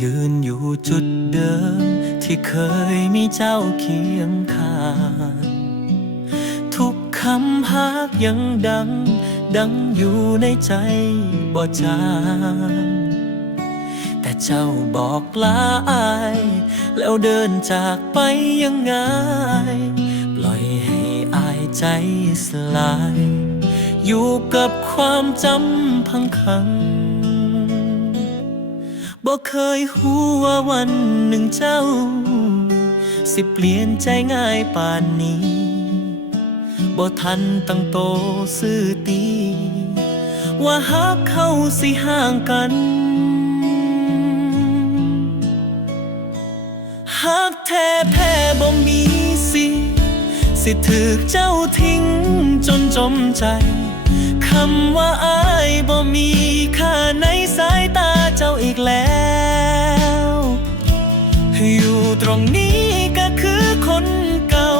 ยืนอยู่จุดเดิม ที่เคยมีเจ้าเคียงข้างทุกคำพักยังดัง ดังอยู่ในใจบ่จางแต่เจ้าบอกลาอาย แล้วเดินจากไปยังไง ปล่อยให้อายใจสลาย อยู่กับความจำพังคัง บอกเคยหูว่าวันหนึ่งเจ้า สิเปลี่ยนใจง่ายป่านนี้บ่ทันตั้งโตซื่อตี ว่าหักเขาสิห่างกันหักแท้แพ้บ่มีสิ สิถึกเจ้าทิ้งจนจมใจคำว่าอา อยู่ตรงนี้ก็คือคนเก่า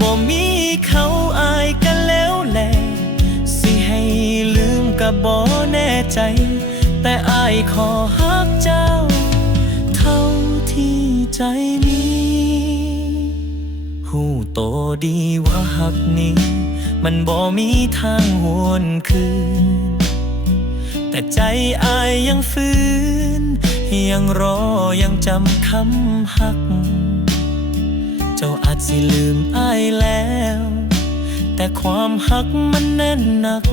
บ่มีเขาอายกันแล้วแหละสิให้ลืมก็บ่แน่ใจ แต่อายขอฮักเจ้า เท่าที่ใจมีหูโตดีว่าหักนี้ มันบ่มีทางหวนคืน แต่ใจอายยังฟื้น ยังรอยังจำคำหัก เจ้าอาจสิลืมอายแล้ว แต่ความหักมันแน่นหนัก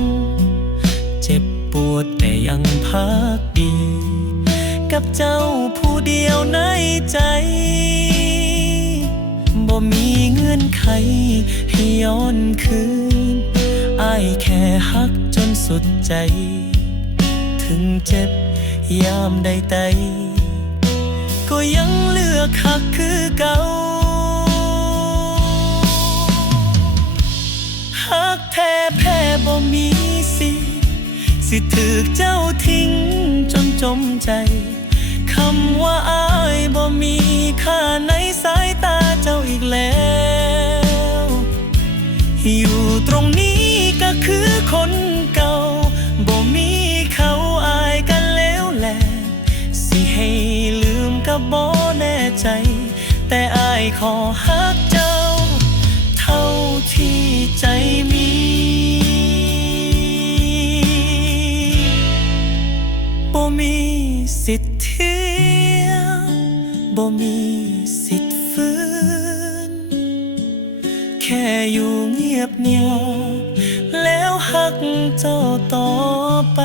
เจ็บปวดแต่ยังพักดี กับเจ้าผู้เดียวในใจบ่มีเงื่อนไขให้ย้อนคืนอายแค่หักจนสุดใจ ถึงเจ็บ ยามใดใดก็ยังเลือกหักคือเก่าหักแท้แพ้บ่มีสิสิถึกเจ้าทิ้งจนจมใจคำว่าอายบ่มี ก็บ่แน่ใจ แต่อายขอฮักเจ้า เท่าที่ใจมี บ่มีสิทธิ์เทียบ่มีสิทธิ์ฟื้น แค่อยู่เงียบเงียบแล้วหักเจ้าต่อไป